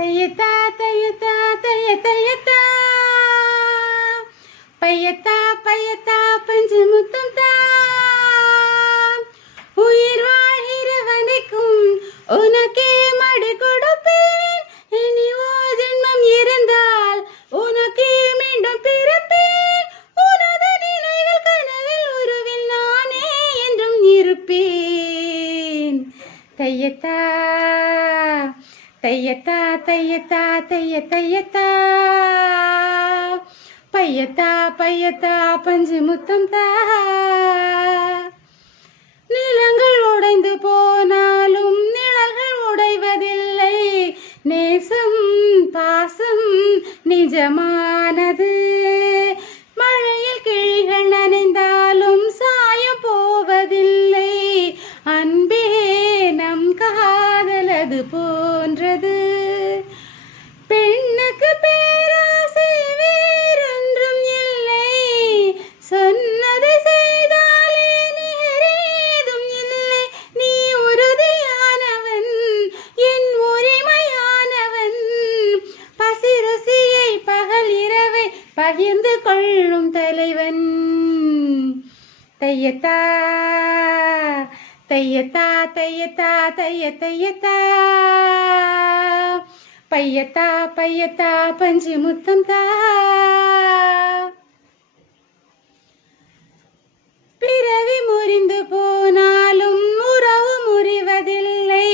தையத்தா தையத்தா தைய தையத்தா பையத்தா பையத்தா பஞ்சு முத்தம் தா உயிர் வாழ்கிறவனுக்கும் உனக்கே மடி கொடுப்பேன். இனி ஓ ஜென்மம் இருந்தால் உனக்கே மீண்டும் பிறப்பேன். உனது நினைவில் கனவில் உருவில் நானே என்றும் இருப்பேன். தையத்தா தையத்தா தையத்தா தைய தையத்தா பையத்தா பையத்தா பஞ்சு முத்தம் தா. நிலங்கள் உடைந்து போனாலும் நிழல்கள் உடைவதில்லை. நேசம் பாசம் நிஜமானது. மழையில் கிளிகள் நனைந்தாலும் சாயம் போவதில்லை. அன்பே நம் காதலது போன்றது. பெண்ணுக்கு பேராசை வேறொன்றும் இல்லை. சொன்னதை செய்தாலே நிகரேதும் இல்லை. நீ உறுதியானவன், என் உரிமையானவன். பசி ருசியை பகல் இரவை பகிர்ந்து கொள்ளும் தலைவன். தையத்தா தையத்தா தையத்தா தைய தையத்தா பையத்தா பையத்தா பஞ்சு முத்தம் தா. பிறவி முறிந்து போனாலும் உறவு முறிவதில்லை.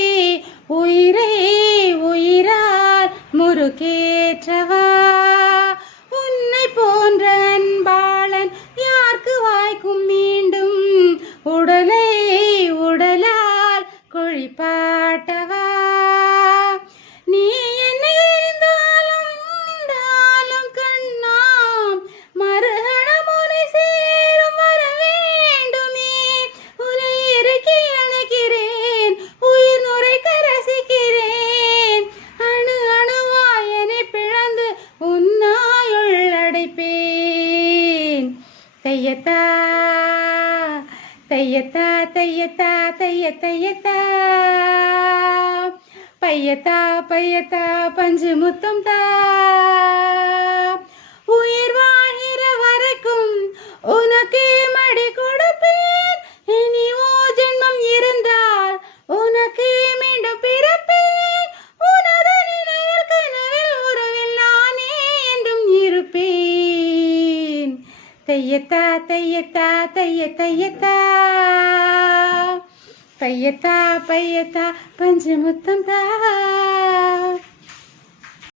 உயிரை உயிரால் முறுக்கேற்றவா. உன்னை போன்ற அன்பாளன் யாருக்கு வாய்க்கும் மீண்டும். உடலை உடலால் குழிப்பாட்டவா. நீ என்னை எறிந்தாலும் உண்டாலும் கண்ணாம். மறுகணம் உன்னை சேரும் வர வேண்டுமே. உன்னை இறுக்கி அணைக்கிறேன், உயிர் நுரைக்க ரசிக்கிறேன். அணு அணுவாய் என்னை பிளந்து உன்னாயுள் அடைப்பேன். தையத்தா தையத்தா தையத்தா தைய தையத்தா பையத்தா பையத்தா பஞ்சு முத்தம் தா. உயிர் வாழ்கிற வரைக்கும் உனக்கே மடி கொடுப்பேன். இனி ஓ ஜென்மம் இருந்தால் உனக்கே மீண்டும் பிறப்பேன். உனது நினைவில் கனவில் உறவில் நானே என்றும் இருப்பேன். தையத்தா தையத்தா தைய தையத்தா பையத்தா பையத்தா பஞ்சு முத்தம் தா.